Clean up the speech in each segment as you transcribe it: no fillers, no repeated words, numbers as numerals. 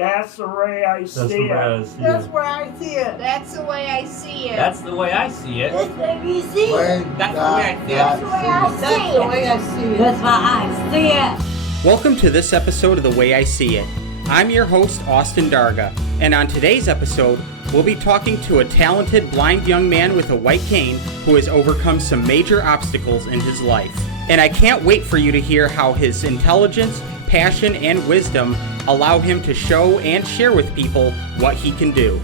That's the way I see it. That's where I see it. That's the way I see it. That's the way I see it. That's the way you see it. That's the way I see it. That's the way I see That's the way I see it. That's why I see it. Welcome to this episode of The Way I See It. I'm your host, Austin Darga, and on today's episode, we'll be talking to a talented blind young man with a white cane who has overcome some major obstacles in his life. And I can't wait for you to hear how his intelligence, passion, and wisdom allow him to show and share with people what he can do.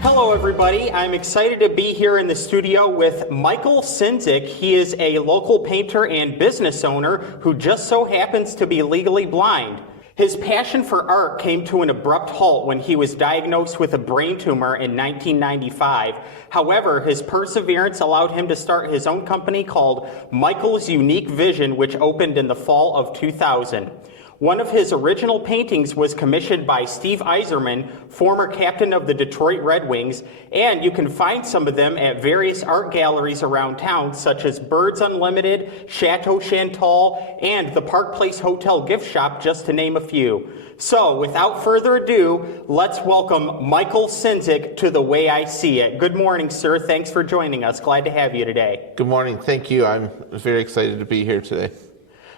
Hello everybody, I'm excited to be here in the studio with Michael Sincic. He is a local painter and business owner who just so happens to be legally blind. His passion for art came to an abrupt halt when he was diagnosed with a brain tumor in 1995. However, his perseverance allowed him to start his own company called Michael's Unique Vision, which opened in the fall of 2000. One of his original paintings was commissioned by Steve Yzerman, former captain of the Detroit Red Wings, and you can find some of them at various art galleries around town, such as Birds Unlimited, Chateau Chantal, and the Park Place Hotel gift shop, just to name a few. So, without further ado, let's welcome Michael Sincic to The Way I See It. Good morning, sir. Thanks for joining us. Glad to have you today. Good morning. Thank you. I'm very excited to be here today.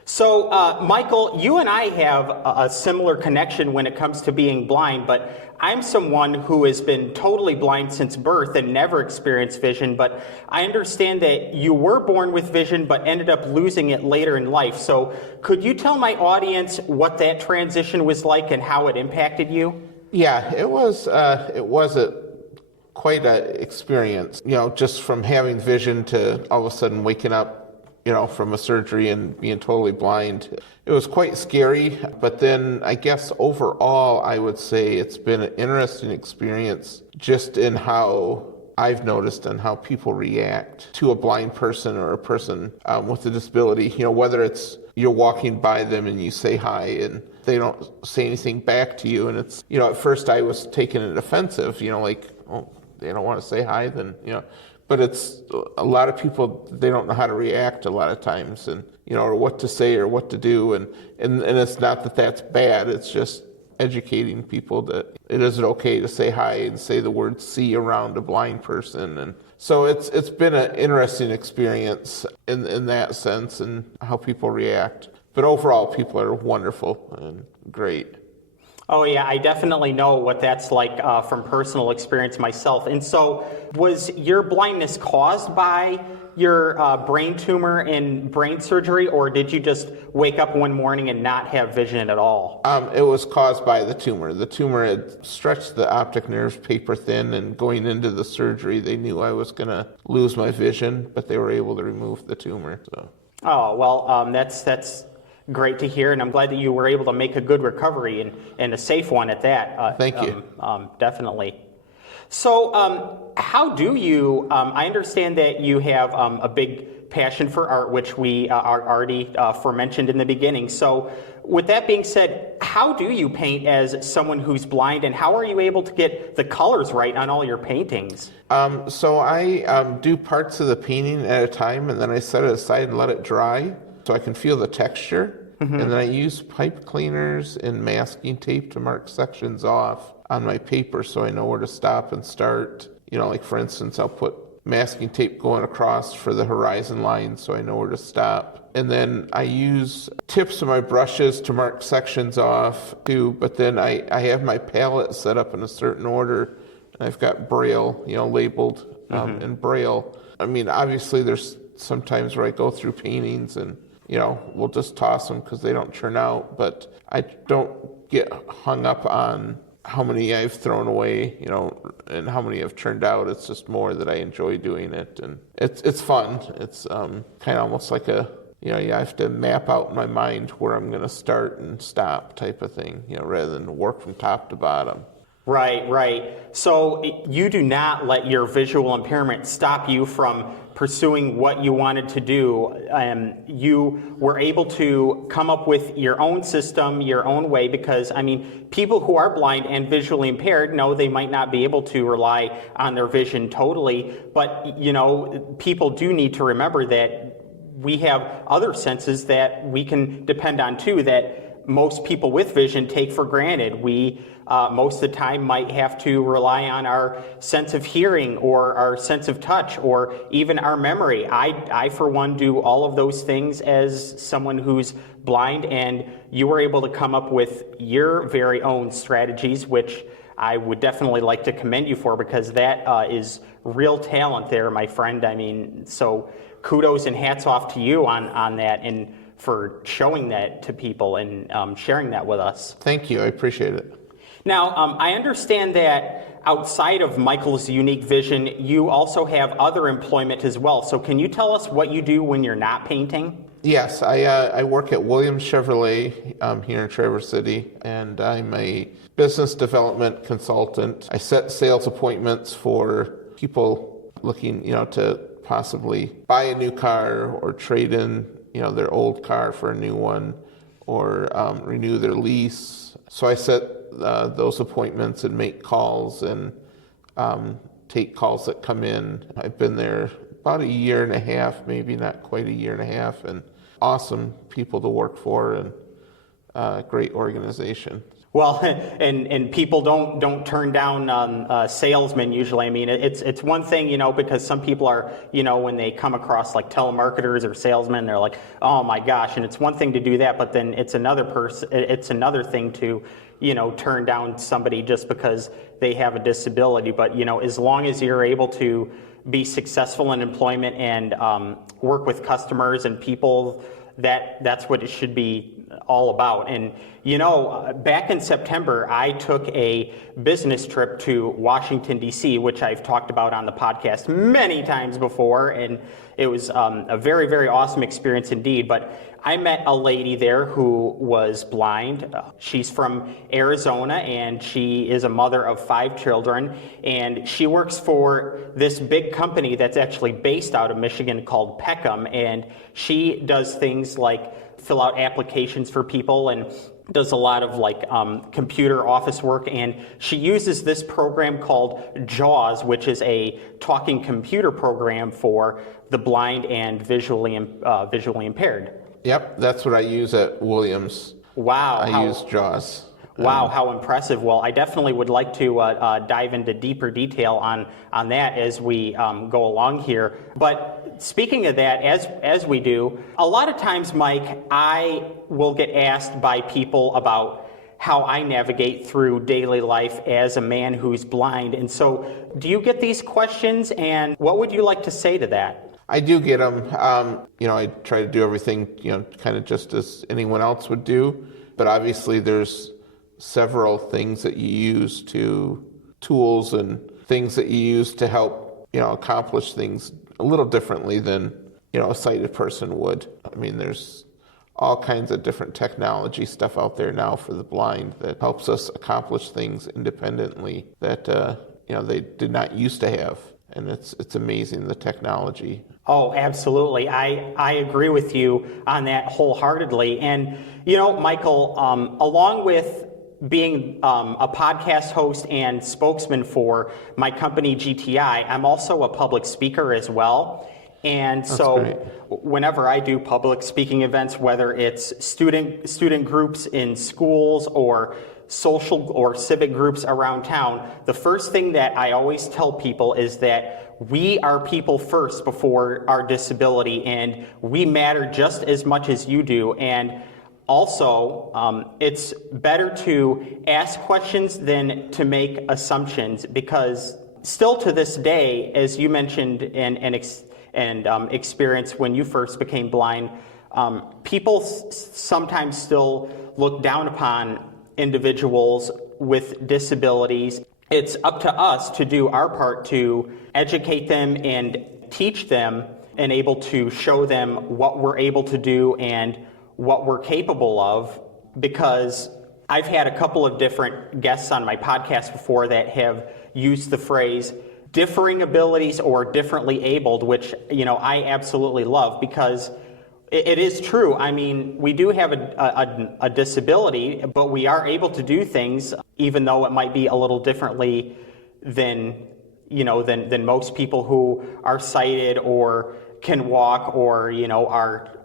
So, Michael, you and I have a similar connection when it comes to being blind, but I'm someone who has been totally blind since birth and never experienced vision, but I understand that you were born with vision but ended up losing it later in life. So could you tell my audience what that transition was like and how it impacted you? Yeah, it was quite an experience, just from having vision to all of a sudden waking up from a surgery and being totally blind. It was quite scary, but then I guess overall I would say it's been an interesting experience just in how I've noticed and how people react to a blind person or a person with a disability, whether it's you're walking by them and you say hi and they don't say anything back to you. And it's, at first I was taking it offensive, like, oh, they don't want to say hi, then, But it's a lot of people, they don't know how to react a lot of times and, or what to say or what to do. And it's not that that's bad. It's just educating people that it isn't okay to say hi and say the word see around a blind person. And so it's been an interesting experience in that sense and how people react. But overall, people are wonderful and great. Oh yeah, I definitely know what that's like from personal experience myself. And so, was your blindness caused by your brain tumor and brain surgery, or did you just wake up one morning and not have vision at all? It was caused by the tumor. The tumor had stretched the optic nerves paper thin, and going into the surgery, they knew I was going to lose my vision, but they were able to remove the tumor. So. Oh, well, that's great to hear, and I'm glad that you were able to make a good recovery and a safe one at that. Thank you. Definitely. So, how do you, I understand that you have a big passion for art, which we are already mentioned in the beginning. So, with that being said, how do you paint as someone who's blind, and how are you able to get the colors right on all your paintings? So I do parts of the painting at a time, and then I set it aside and let it dry so I can feel the texture. Mm-hmm. And then I use pipe cleaners and masking tape to mark sections off on my paper so I know where to stop and start. Like for instance, I'll put masking tape going across for the horizon line so I know where to stop. And then I use tips of my brushes to mark sections off too, but then I have my palette set up in a certain order. And I've got Braille, labeled in Braille. I mean, obviously there's sometimes where I go through paintings and we'll just toss them because they don't turn out. But I don't get hung up on how many I've thrown away, and how many have turned out. It's just more that I enjoy doing it. And it's fun. It's kind of almost like you have to map out in my mind where I'm going to start and stop type of thing, rather than work from top to bottom. Right. So you do not let your visual impairment stop you from pursuing what you wanted to do. You were able to come up with your own system, your own way, because, people who are blind and visually impaired know they might not be able to rely on their vision totally, but, people do need to remember that we have other senses that we can depend on too, that most people with vision take for granted. We most of the time might have to rely on our sense of hearing or our sense of touch or even our memory. I for one, do all of those things as someone who's blind, and you were able to come up with your very own strategies, which I would definitely like to commend you for, because that is real talent there, my friend. I mean, so kudos and hats off to you on that and for showing that to people and sharing that with us. Thank you. I appreciate it. Now, I understand that outside of Michael's unique vision, you also have other employment as well. So can you tell us what you do when you're not painting? Yes, I work at Williams Chevrolet here in Traverse City, and I'm a business development consultant. I set sales appointments for people looking, to possibly buy a new car or trade in, their old car for a new one, or renew their lease. So I set those appointments and make calls and take calls that come in. I've been there about a year and a half, maybe not quite a year and a half, and awesome people to work for and great organization. Well, and people don't turn down salesmen usually. I mean, it's one thing, because some people are, when they come across like telemarketers or salesmen, they're like, oh my gosh, and it's one thing to do that, but then it's another thing to, turn down somebody just because they have a disability. But, as long as you're able to be successful in employment and work with customers and people, that's what it should be all about. And back in September, I took a business trip to Washington, D.C., which I've talked about on the podcast many times before, and it was a very, very awesome experience indeed. But I met a lady there who was blind. She's from Arizona, and she is a mother of 5 children, and she works for this big company that's actually based out of Michigan called Peckham, and she does things like fill out applications for people and does a lot of computer office work, and she uses this program called JAWS, which is a talking computer program for the blind and visually impaired. Yep, that's what I use at Williams. Wow. I use JAWS. Wow, how impressive. Well, I definitely would like to dive into deeper detail on that as we go along here. But speaking of that, as we do, a lot of times, Mike, I will get asked by people about how I navigate through daily life as a man who's blind. And so do you get these questions, and what would you like to say to that? I do get them. I try to do everything, kind of just as anyone else would do. But obviously there's several things that you use tools and things that you use to help, accomplish things a little differently than, a sighted person would. I mean, there's all kinds of different technology stuff out there now for the blind that helps us accomplish things independently that, they did not used to have. And it's amazing, the technology. Oh, absolutely. I agree with you on that wholeheartedly. And, Michael, along with being a podcast host and spokesman for my company, GTI, I'm also a public speaker as well. And so whenever I do public speaking events, whether it's student groups in schools or social or civic groups around town, the first thing that I always tell people is that we are people first before our disability, and we matter just as much as you do. And also, it's better to ask questions than to make assumptions, because still to this day, as you mentioned and experienced when you first became blind, people sometimes still look down upon individuals with disabilities. It's up to us to do our part to educate them and teach them and able to show them what we're able to do and what we're capable of, because I've had a couple of different guests on my podcast before that have used the phrase differing abilities or differently abled, which, I absolutely love, because it is true. I mean, we do have a disability, but we are able to do things, even though it might be a little differently than most people who are sighted or can walk or,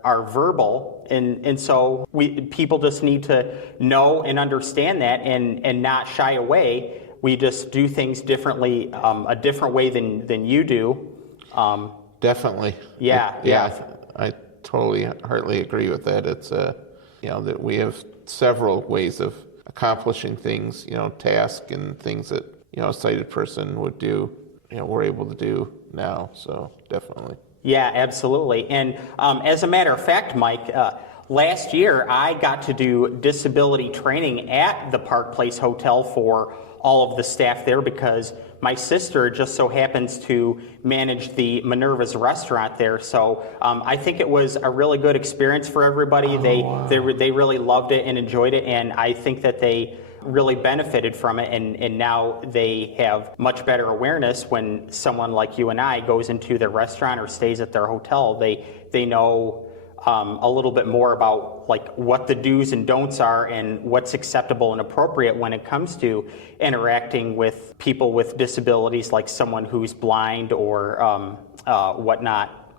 are verbal. And so people just need to know and understand that and not shy away. We just do things differently, a different way than you do. Definitely. Yeah. I totally, heartily agree with that. It's, that we have several ways of accomplishing things, tasks and things that, a sighted person would do, we're able to do now. So definitely. Yeah, absolutely. And as a matter of fact, Mike, last year I got to do disability training at the Park Place Hotel for all of the staff there because my sister just so happens to manage the Minerva's restaurant there. So I think it was a really good experience for everybody. They really loved it and enjoyed it, and I think that they really benefited from it, and now they have much better awareness when someone like you and I goes into their restaurant or stays at their hotel. They know a little bit more about like what the do's and don'ts are and what's acceptable and appropriate when it comes to interacting with people with disabilities, like someone who's blind or whatnot.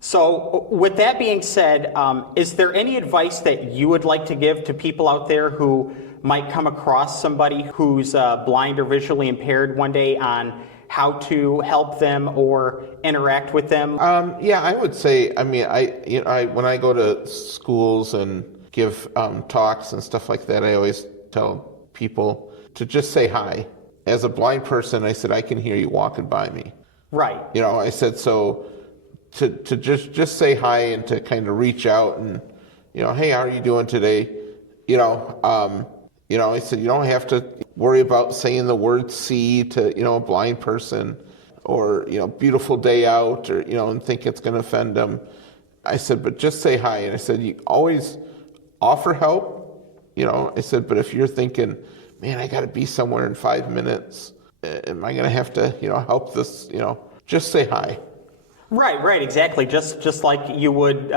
So with that being said, is there any advice that you would like to give to people out there who might come across somebody who's blind or visually impaired one day on how to help them or interact with them? Yeah, I would say, I when I go to schools and give talks and stuff like that, I always tell people to just say hi. As a blind person, I said, I can hear you walking by me. Right. I said, so to just say hi and to kind of reach out and, hey, how are you doing today? I said, you don't have to worry about saying the word see to, a blind person or, beautiful day out or, and think it's going to offend them. I said, but just say hi. And I said, you always offer help. I said, but if you're thinking, man, I got to be somewhere in 5 minutes, am I going to have to, help this, just say hi. Right, exactly. Just like you would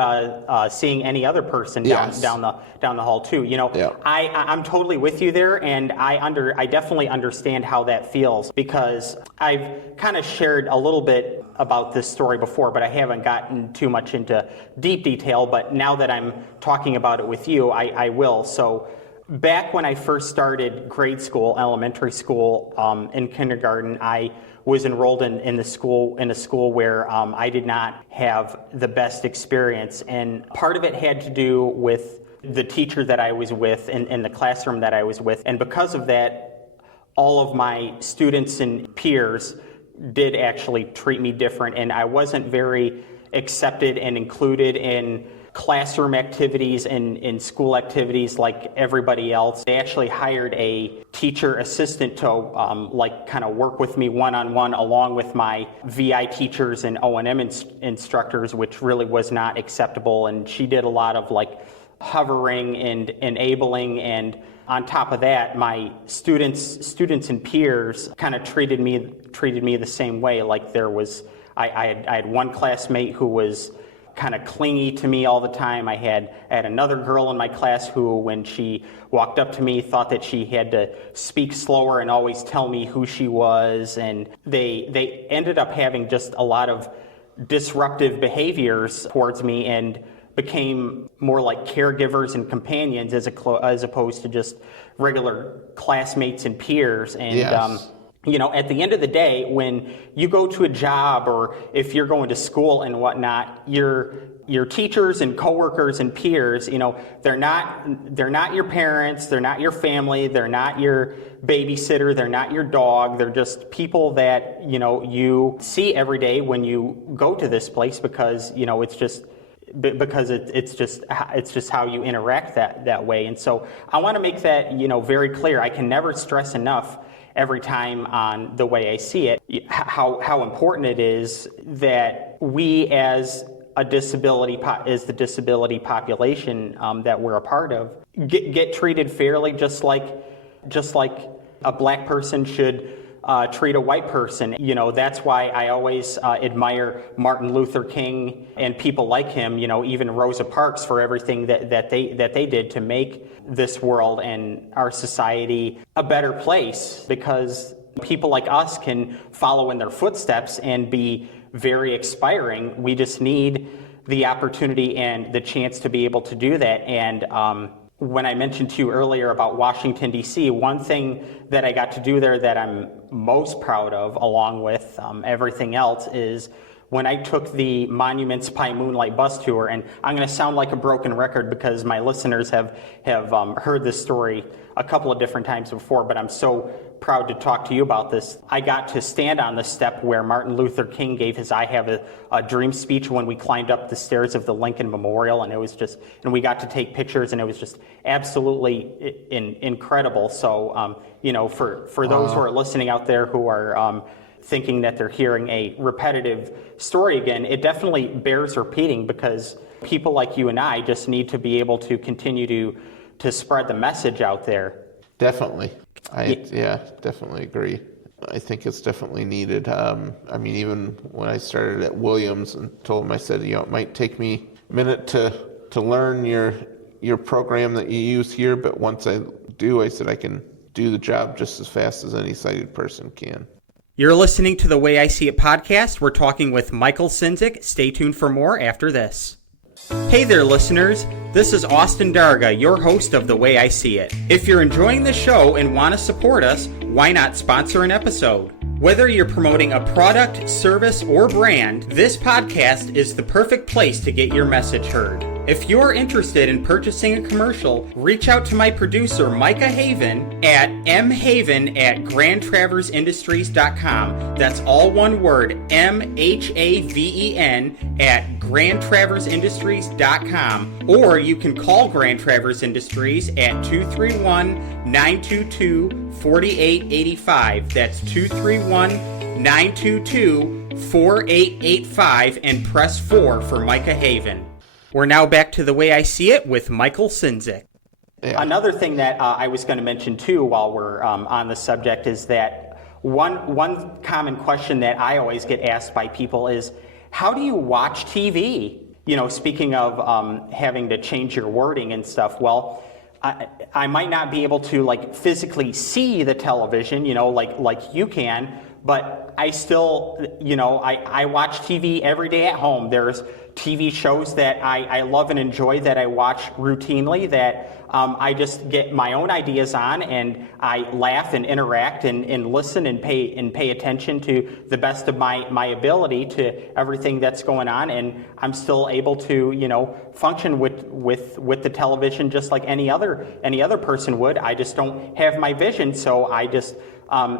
seeing any other person down the hall too. I'm totally with you there, and I definitely understand how that feels because I've kind of shared a little bit about this story before, but I haven't gotten too much into deep detail. But now that I'm talking about it with you, I will. So back when I first started grade school, elementary school, in kindergarten, I was enrolled in a school where I did not have the best experience, and part of it had to do with the teacher that I was with and the classroom that I was with, and because of that, all of my students and peers did actually treat me different, and I wasn't very accepted and included in classroom activities and in school activities like everybody else. They actually hired a teacher assistant to kind of work with me one-on-one along with my VI teachers and O&M instructors, which really was not acceptable. And she did a lot of hovering and enabling, and on top of that, my students and peers kind of treated me the same way. Like I had one classmate who was kind of clingy to me all the time. I had another girl in my class who, when she walked up to me, thought that she had to speak slower and always tell me who she was. And they ended up having just a lot of disruptive behaviors towards me and became more like caregivers and companions as opposed to just regular classmates and peers. And yes. At the end of the day, when you go to a job or if you're going to school and whatnot, your teachers and coworkers and peers, they're not your parents, they're not your family, they're not your babysitter, they're not your dog, they're just people that, you see every day when you go to this place because, it's just how you interact that way. And so I want to make that, very clear. I can never stress enough every time on The Way I See It, how important it is that we as the disability population that we're a part of get treated fairly, just like a black person should treat a white person. That's why I always admire Martin Luther King and people like him, even Rosa Parks, for everything that they did to make this world and our society a better place, because people like us can follow in their footsteps and be very expiring. We just need the opportunity and the chance to be able to do that. And when I mentioned to you earlier about Washington, D.C., one thing that I got to do there that I'm most proud of, along with everything else, is when I took the Monuments by Moonlight bus tour. And I'm going to sound like a broken record because my listeners have heard this story a couple of different times before, but I'm so proud to talk to you about this. I got to stand on the step where Martin Luther King gave his I Have a Dream speech when we climbed up the stairs of the Lincoln Memorial, and it was just, and we got to take pictures, and it was just absolutely incredible. So, for those who are listening out there who are thinking that they're hearing a repetitive story again, it definitely bears repeating, because people like you and I just need to be able to continue to spread the message out there. Definitely. I definitely agree. I think it's definitely needed. Even when I started at Williams and told them, I said, it might take me a minute to learn your program that you use here, but once I do, I said I can do the job just as fast as any sighted person can. You're listening to the Way I See It podcast. We're talking with Michael Sincic. Stay tuned for more after this. Hey there, listeners. This is Austin Darga, your host of The Way I See It. If you're enjoying the show and want to support us, why not sponsor an episode? Whether you're promoting a product, service, or brand, this podcast is the perfect place to get your message heard. If you're interested in purchasing a commercial, reach out to my producer, Micah Haven, at mhaven@grandtraversindustries.com. That's all one word, MHAVEN at grandtraversindustries.com. Or you can call Grand Travers Industries at 231-922-4885. That's 231-922-4885 and press 4 for Micah Haven. We're now back to The Way I See It with Michael Sincic. Yeah. Another thing that I was going to mention too while we're on the subject is that one common question that I always get asked by people is, how do you watch TV? Speaking of having to change your wording and stuff, well, I might not be able to physically see the television, like you can, but I still, I watch TV every day at home. There's TV shows that I love and enjoy that I watch routinely that I just get my own ideas on, and I laugh and interact and listen and pay attention to the best of my ability to everything that's going on, and I'm still able to function with the television just like any other person would. I just don't have my vision, so I just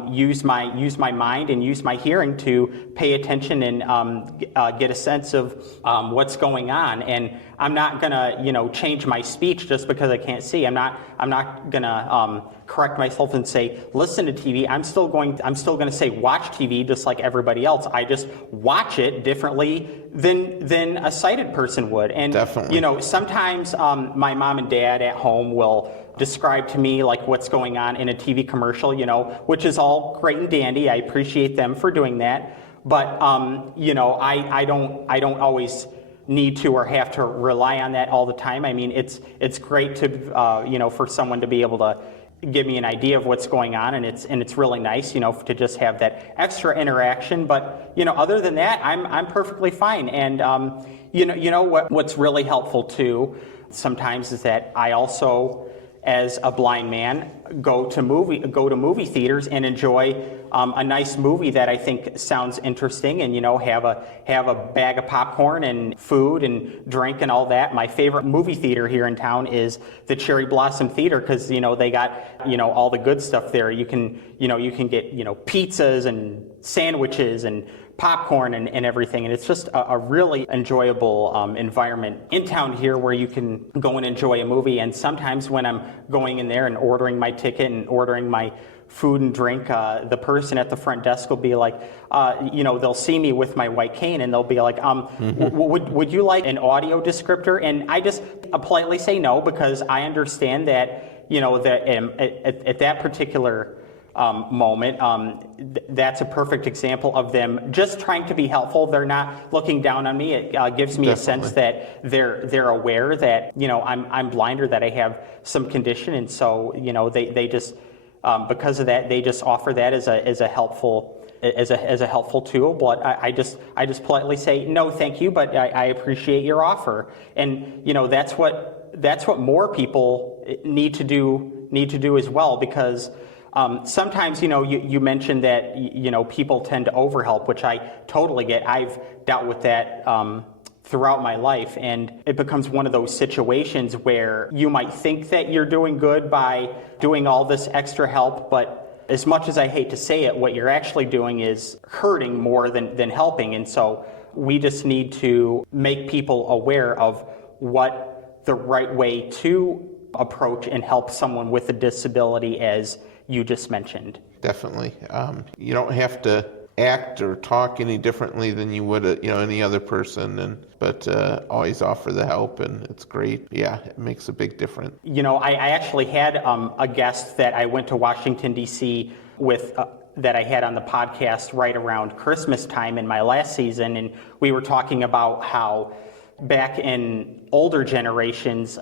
use my mind and use my hearing to pay attention and get a sense of what's going on. And I'm not gonna change my speech just because I can't see. I'm not gonna correct myself and say listen to TV. I'm still gonna say watch TV just like everybody else. I just watch it differently than a sighted person would. And definitely, sometimes my mom and dad at home will describe to me what's going on in a TV commercial, which is all great and dandy. I appreciate them for doing that, but I don't always need to or have to rely on that all the time. I mean, it's great to for someone to be able to give me an idea of what's going on, and it's really nice to just have that extra interaction. But other than that, I'm perfectly fine. And what's really helpful too sometimes is that I also, as a blind man, go to movie theaters and enjoy a nice movie that I think sounds interesting, and have a bag of popcorn and food and drink and all that. My favorite movie theater here in town is the Cherry Blossom Theater, because they got all the good stuff there. You can get pizzas and sandwiches and popcorn and everything, and it's just a really enjoyable environment in town here where you can go and enjoy a movie. And sometimes when I'm going in there and ordering my ticket and ordering my food and drink, the person at the front desk will be like, they'll see me with my white cane and they'll be like, would you like an audio descriptor? And I just politely say no, because I understand that at that particular moment, that's a perfect example of them just trying to be helpful. They're not looking down on me. It gives me Definitely. A sense that they're aware that I'm blind, or that I have some condition, and so they just because of that, they just offer that as a helpful as a helpful tool, but I just politely say no, thank you, but I appreciate your offer. And that's what more people need to do as well, because sometimes you mentioned that people tend to overhelp, which I totally get. I've dealt with that throughout my life, and it becomes one of those situations where you might think that you're doing good by doing all this extra help, but as much as I hate to say it, what you're actually doing is hurting more than helping. And so we just need to make people aware of what the right way to approach and help someone with a disability, as you just mentioned. Definitely. You don't have to act or talk any differently than you would any other person, but always offer the help, and it's great. Yeah, it makes a big difference. I actually had a guest that I went to Washington, D.C. with that I had on the podcast right around Christmas time in my last season, and we were talking about how back in older generations,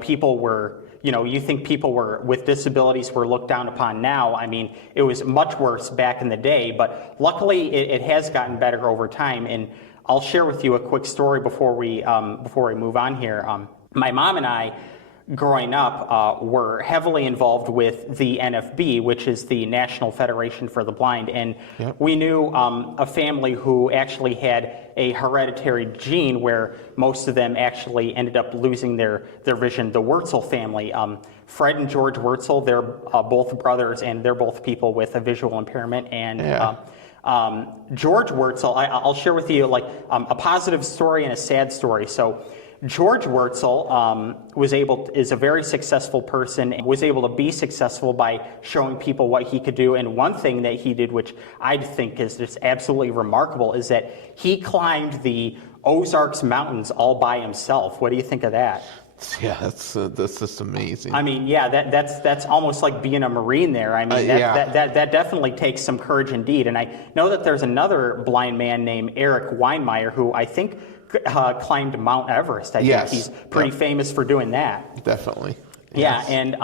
people were, you think people with disabilities were looked down upon now. I mean, it was much worse back in the day, but luckily it has gotten better over time. And I'll share with you a quick story before we move on here. My mom and I, growing up, were heavily involved with the NFB, which is the National Federation for the Blind, and we knew a family who actually had a hereditary gene where most of them actually ended up losing their vision. The Wurzel family, Fred and George Wurzel, they're both brothers, and they're both people with a visual impairment. And George Wurzel, I'll share with you a positive story and a sad story. So George Wurzel is a very successful person, and was able to be successful by showing people what he could do. And one thing that he did, which I think is just absolutely remarkable, is that he climbed the Ozarks Mountains all by himself. What do you think of that? Yeah, that's just amazing. I mean, yeah, that's almost like being a Marine there. I mean, that definitely takes some courage indeed. And I know that there's another blind man named Eric Weinmeier who I think climbed Mount Everest. I think he's pretty famous for doing that. Definitely. Yeah, Yes. and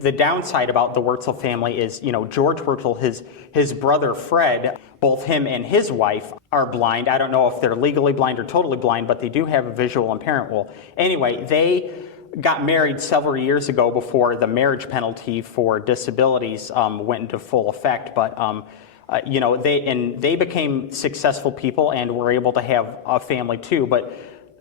the downside about the Wurzel family is, George Wurzel, his brother Fred, both him and his wife are blind. I don't know if they're legally blind or totally blind, but they do have a visual impairment. Well, anyway, they got married several years ago before the marriage penalty for disabilities went into full effect. But they became successful people and were able to have a family too. But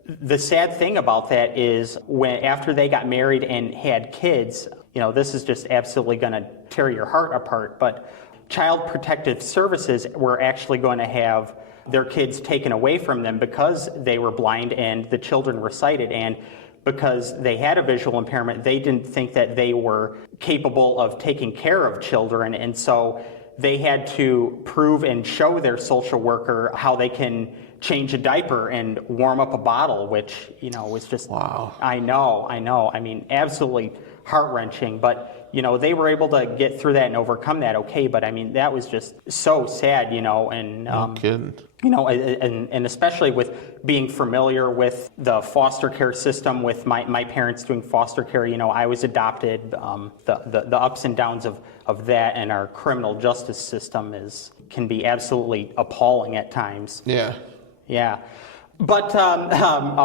the sad thing about that is after they got married and had kids, this is just absolutely going to tear your heart apart. But Child Protective Services were actually going to have their kids taken away from them because they were blind and the children were sighted. And because they had a visual impairment, they didn't think that they were capable of taking care of children. And so they had to prove and show their social worker how they can change a diaper and warm up a bottle, which, was just, wow. I know. I mean, absolutely heart-wrenching. But, they were able to get through that and overcome that okay. But, I mean, that was just so sad, and... No kidding. And especially with being familiar with the foster care system, with my parents doing foster care, I was adopted. The ups and downs of that and our criminal justice system can be absolutely appalling at times. Yeah. Yeah. But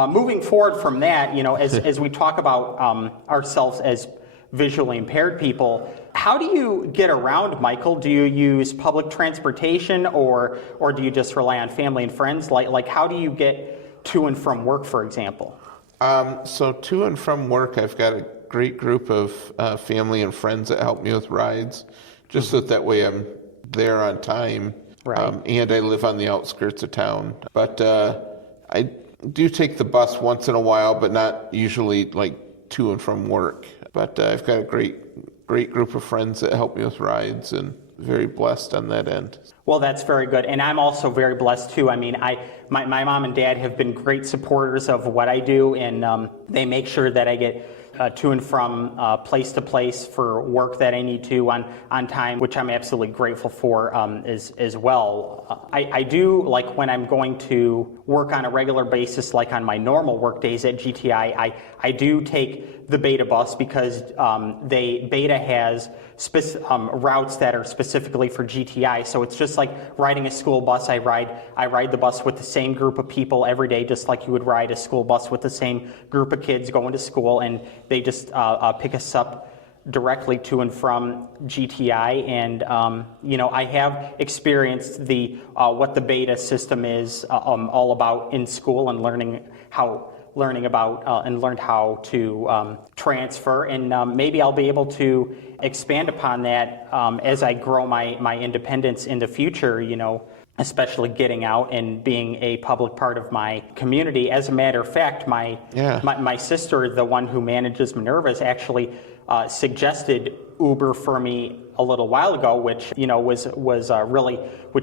moving forward from that, as we talk about ourselves as visually impaired people, how do you get around, Michael? Do you use public transportation or do you just rely on family and friends? Like how do you get to and from work, for example? So to and from work, I've got a great group of family and friends that help me with rides, just so that way I'm there on time. Right. And I live on the outskirts of town. But I do take the bus once in a while, but not usually like to and from work. But I've got a great group of friends that help me with rides, and very blessed on that end. Well, that's very good. And I'm also very blessed too. I mean, my mom and dad have been great supporters of what I do, and they make sure that I get to and from place to place for work that I need to on time, which I'm absolutely grateful for as well. I do, like when I'm going to work on a regular basis, like on my normal work days at GTI, I do take the Beta bus because Beta has routes that are specifically for GTI. So it's just like riding a school bus. I ride the bus with the same group of people every day, just like you would ride a school bus with the same group of kids going to school, and they just pick us up directly to and from GTI. And I have experienced the what the beta system is all about in school, and learned how to transfer, and maybe I'll be able to expand upon that as I grow my independence in the future, especially getting out and being a public part of my community. As a matter of fact, my sister, the one who manages Minerva's, actually suggested Uber for me a little while ago, which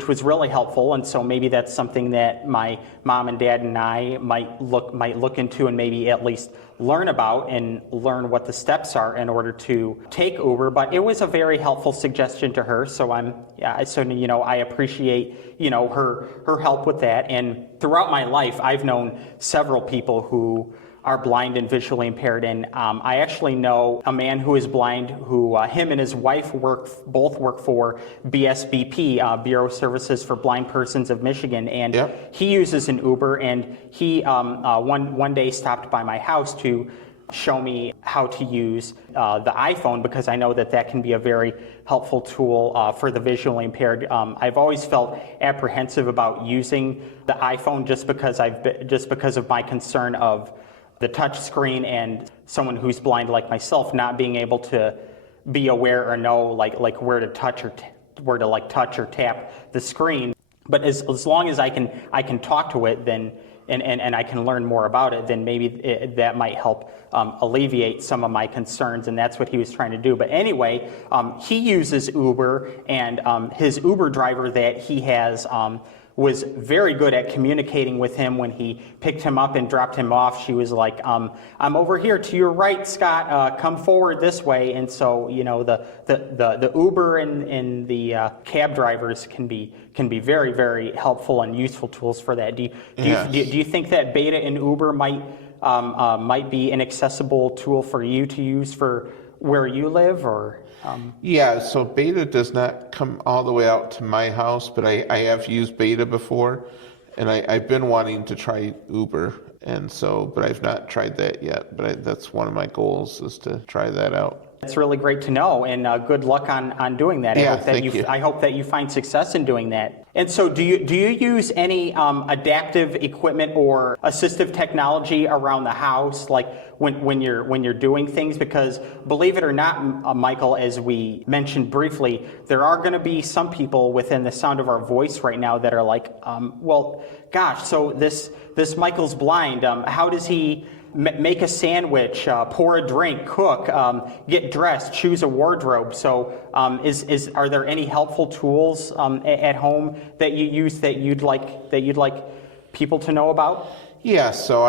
was really helpful. And so maybe that's something that my mom and dad and I might look into, and maybe at least learn about and learn what the steps are in order to take Uber. But it was a very helpful suggestion to her, so I appreciate her help with that. And throughout my life, I've known several people who are blind and visually impaired, and I actually know a man who is blind, who him and his wife both work for BSBP, Bureau of Services for Blind Persons of Michigan, and he uses an Uber, and he one day stopped by my house to show me how to use the iPhone, because I know that can be a very helpful tool for the visually impaired. I've always felt apprehensive about using the iPhone just because of my concern of the touch screen, and someone who's blind like myself not being able to be aware or know like where to touch or touch or tap the screen. But as long as I can talk to it, then and I can learn more about it, then maybe that might help alleviate some of my concerns, and that's what he was trying to do. But anyway, he uses Uber, and his Uber driver that he has was very good at communicating with him. When he picked him up and dropped him off, she was like, I'm over here to your right, Scott, come forward this way. And so, the Uber and the cab drivers can be very, very helpful and useful tools for that. Do you think that Beta and Uber might be an accessible tool for you to use for where you live, or? So Beta does not come all the way out to my house, but I have used Beta before, and I've been wanting to try Uber, but I've not tried that yet. But that's one of my goals, is to try that out. That's really great to know, and good luck on doing that. I hope that you find success in doing that. And so, do you use any adaptive equipment or assistive technology around the house, like when you're doing things? Because believe it or not, Michael, as we mentioned briefly, there are going to be some people within the sound of our voice right now that are like, well, gosh, so this Michael's blind. How does he make a sandwich, pour a drink, cook, get dressed, choose a wardrobe? So are there any helpful tools at home that you use that you'd like people to know about? Yeah, so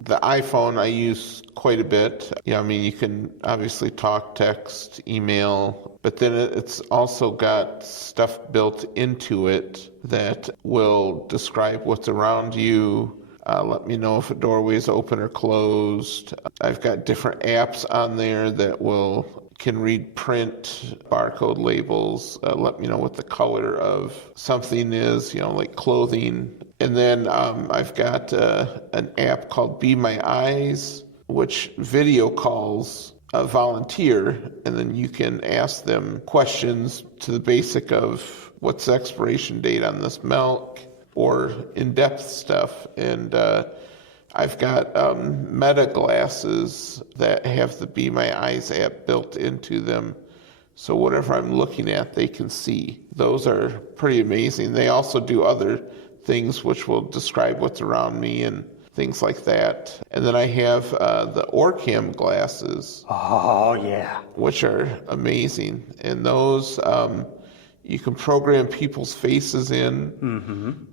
the iPhone I use quite a bit. You can obviously talk, text, email, but then it's also got stuff built into it that will describe what's around you, let me know if a doorway is open or closed. I've got different apps on there that can read print, barcode labels, let me know what the color of something is, like clothing. And then I've got an app called Be My Eyes, which video calls a volunteer, and then you can ask them questions to the basic of what's the expiration date on this milk, or in-depth stuff. And I've got Meta glasses that have the Be My Eyes app built into them, so whatever I'm looking at, they can see. Those are pretty amazing. They also do other things which will describe what's around me and things like that. And then I have the Orcam glasses. Oh, yeah. Which are amazing. And those, you can program people's faces in. Mm-hmm.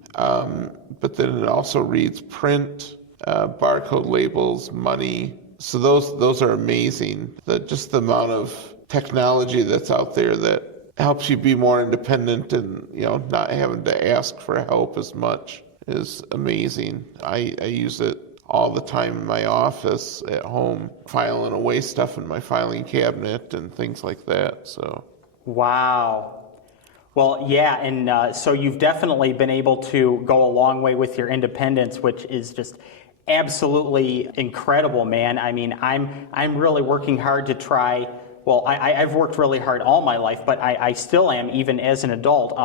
But then it also reads print, barcode labels, money. So those are amazing. Just the amount of technology that's out there that helps you be more independent, and not having to ask for help as much is amazing. I use it all the time in my office at home, filing away stuff in my filing cabinet and things like that. So. Wow. Well, yeah, and so you've definitely been able to go a long way with your independence, which is just absolutely incredible, man. I mean, I'm really working hard to try. Well, I've worked really hard all my life, but I still am, even as an adult,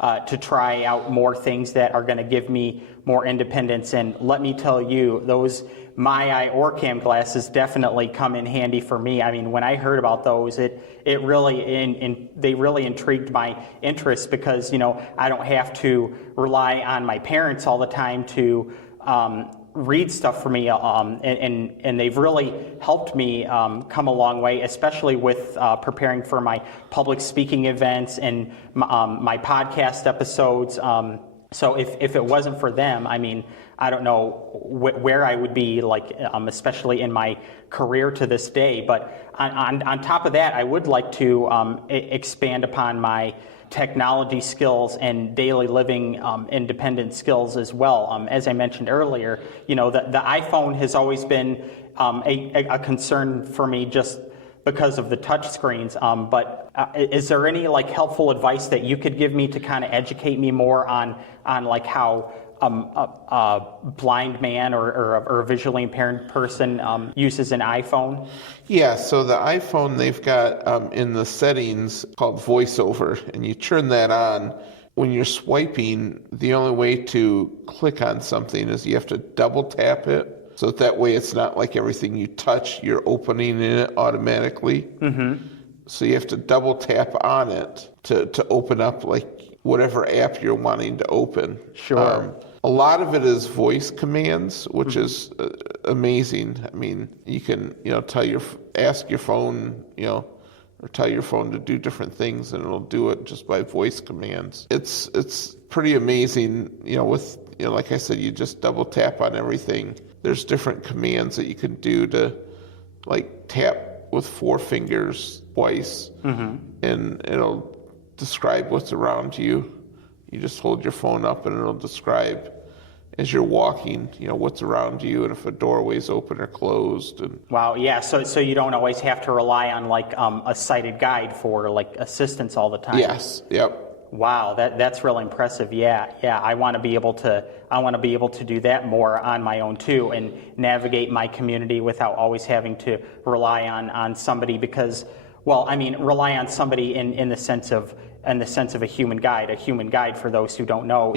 to try out more things that are going to give me more independence. And let me tell you, those My Eye Orcam glasses definitely come in handy for me. I mean, when I heard about those, they really intrigued my interest because, you know, I don't have to rely on my parents all the time to read stuff for me, and they've really helped me come a long way, especially with preparing for my public speaking events and my podcast episodes. So if it wasn't for them, I mean, I don't know where I would be, like, especially in my career to this day. But on top of that, I would like to expand upon my technology skills and daily living independent skills as well. As I mentioned earlier, you know, the iPhone has always been a concern for me just because of the touch screens. But is there any like helpful advice that you could give me to kind of educate me more on like how a blind man or a visually impaired person uses an iPhone? Yeah, so the iPhone, they've got in the settings called VoiceOver, and you turn that on. When you're swiping, the only way to click on something is you have to double tap it. So that way it's not like everything you touch, you're opening it automatically. Mm-hmm. So you have to double tap on it to open up like whatever app you're wanting to open. Sure. A lot of it is voice commands, which is amazing. I mean, you can, you know, ask your phone, you know, or tell your phone to do different things, and it'll do it just by voice commands. It's pretty amazing, you know, with, you know, like I said, you just double tap on everything. There's different commands that you can do to, like, tap with 4 fingers twice, and it'll describe what's around you. You just hold your phone up and it'll describe as you're walking, you know, what's around you and if a doorway's open or closed. And wow, yeah. So you don't always have to rely on like a sighted guide for like assistance all the time. Yes. Yep. Wow, that's really impressive. Yeah. I want to be able to do that more on my own too, and navigate my community without always having to rely on somebody because, well, I mean, rely on somebody in the sense of a human guide. A human guide, for those who don't know,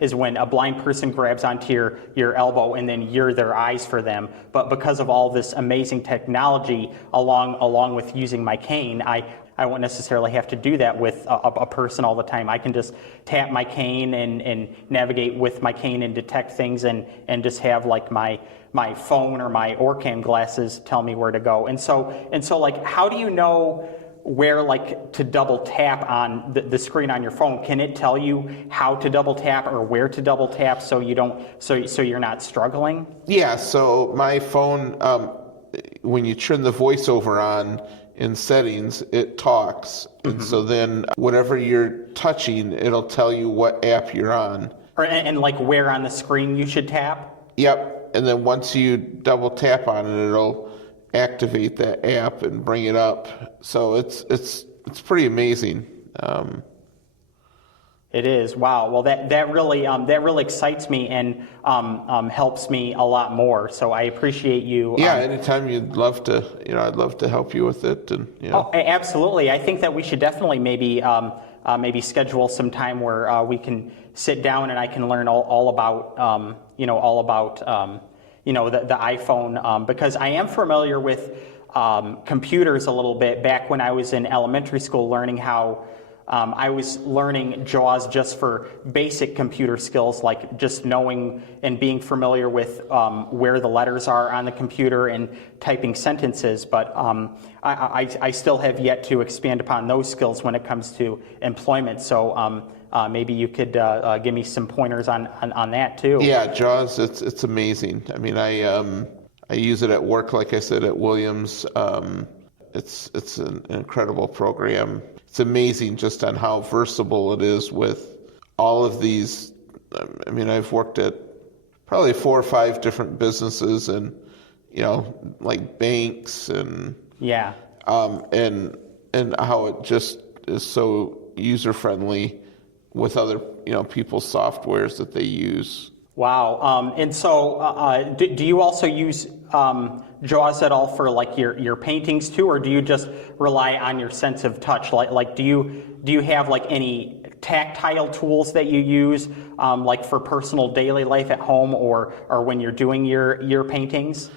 is when a blind person grabs onto your elbow and then you're their eyes for them. But because of all this amazing technology along with using my cane, I won't necessarily have to do that with a person all the time. I can just tap my cane and navigate with my cane and detect things and just have like my phone or my Orcam glasses tell me where to go. And so like, how do you know where like to double tap on the screen on your phone? Can it tell you how to double tap or where to double tap so you're not struggling? Yeah, so my phone, when you turn the voiceover on in settings, it talks. And so then whatever you're touching, it'll tell you what app you're on. And like where on the screen you should tap? Yep. And then once you double tap on it, it'll activate that app and bring it up. So it's pretty amazing. It is. Wow. Well, that really excites me and helps me a lot more. So I appreciate you. Yeah. Anytime you'd love to, you know, I'd love to help you with it. And you know. Oh, absolutely. I think that we should definitely maybe schedule some time where we can sit down and I can learn all about the iPhone, because I am familiar with computers a little bit. Back when I was in elementary school, learning how I was learning JAWS just for basic computer skills, like just knowing and being familiar with where the letters are on the computer and typing sentences. But I still have yet to expand upon those skills when it comes to employment. So maybe you could give me some pointers on that too. Yeah, JAWS, it's amazing. I mean, I use it at work, like I said, at Williams. It's an incredible program. It's amazing just on how versatile it is with all of these. I mean, I've worked at probably 4 or 5 different businesses and, like banks and Yeah. and how it just is so user friendly with other people's softwares that they use. Wow. And so do you also use JAWS at all for like your paintings too, or do you just rely on your sense of touch? Like do you have like any tactile tools that you use like for personal daily life at home or when you're doing your paintings?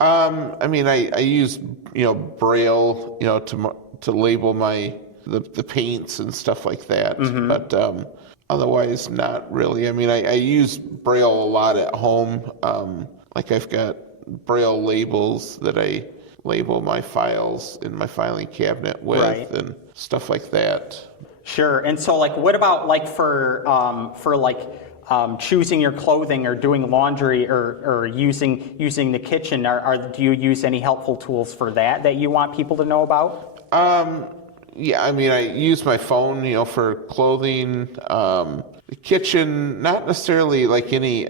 I use Braille to label the paints and stuff like that, but otherwise not really. I use Braille a lot at home. Like I've got Braille labels that I label my files in my filing cabinet with, right, and stuff like that. Sure. And so like what about like for choosing your clothing or doing laundry or using the kitchen? Do you use any helpful tools for that you want people to know about? Yeah, I use my phone, for clothing. The kitchen, not necessarily like any.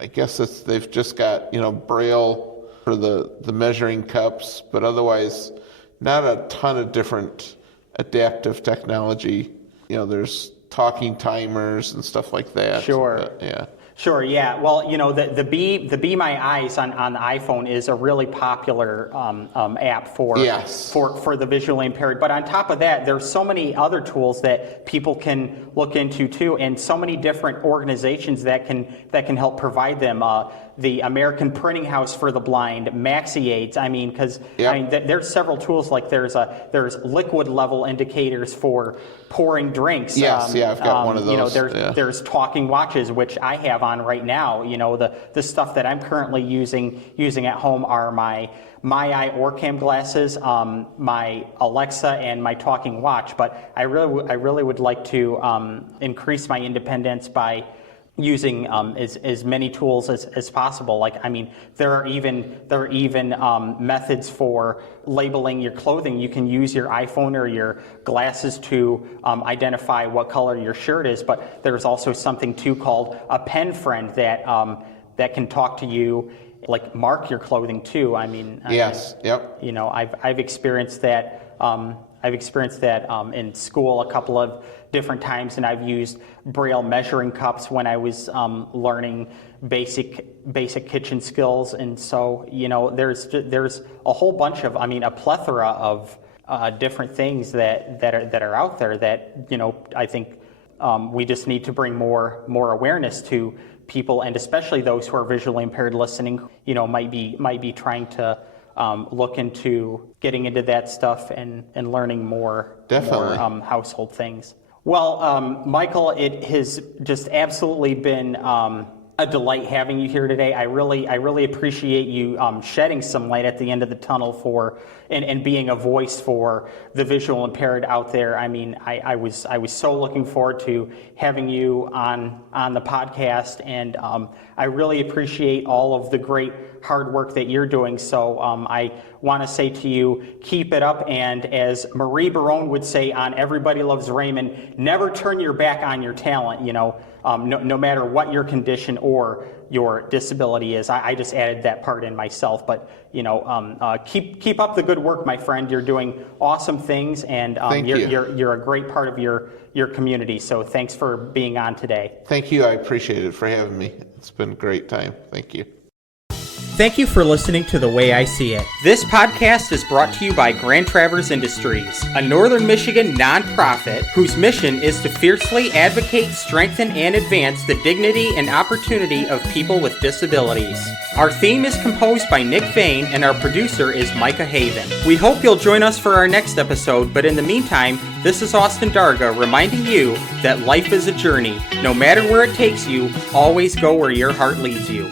I guess they've just got Braille for the measuring cups, but otherwise, not a ton of different adaptive technology. There's talking timers and stuff like that. Sure. Yeah. Sure. Yeah. Well, the Be My Eyes on the iPhone is a really popular app for the visually impaired. But on top of that, there's so many other tools that people can look into too, and so many different organizations that can help provide them. The American Printing House for the Blind, MaxiAids. There's several tools. Like there's liquid level indicators for pouring drinks. Yes, I've got one of those. There's talking watches, which I have on right now. The stuff that I'm currently using at home are my eye Orcam glasses, my Alexa, and my talking watch. But I really would like to increase my independence by using as many tools as possible. There are even methods for labeling your clothing. You can use your iPhone or your glasses to identify what color your shirt is, but there's also something too called a pen friend that can talk to you, like mark your clothing too. Yes. Yep. I've experienced that. In school a couple of different times, and I've used Braille measuring cups when I was learning basic kitchen skills. And so there's a whole bunch of a plethora of different things that are out there that I think we just need to bring more awareness to people, and especially those who are visually impaired listening. Might be trying to look into getting into that stuff and learning more household things. Well, Michael, it has just absolutely been a delight having you here today. I really appreciate you shedding some light at the end of the tunnel for and being a voice for the visual impaired out there. I was so looking forward to having you on the podcast, and I really appreciate all of the great hard work that you're doing. So I want to say to you, keep it up. And as Marie Barone would say on Everybody Loves Raymond, never turn your back on your talent. No matter what your condition or your disability is. I just added that part in myself, but keep up the good work, my friend. You're doing awesome things, and you're a great part of your community. So thanks for being on today. Thank you. I appreciate it for having me. It's been a great time. Thank you. Thank you for listening to The Way I See It. This podcast is brought to you by Grand Traverse Industries, a Northern Michigan nonprofit whose mission is to fiercely advocate, strengthen, and advance the dignity and opportunity of people with disabilities. Our theme is composed by Nick Vane, and our producer is Micah Haven. We hope you'll join us for our next episode, but in the meantime, this is Austin Darga reminding you that life is a journey. No matter where it takes you, always go where your heart leads you.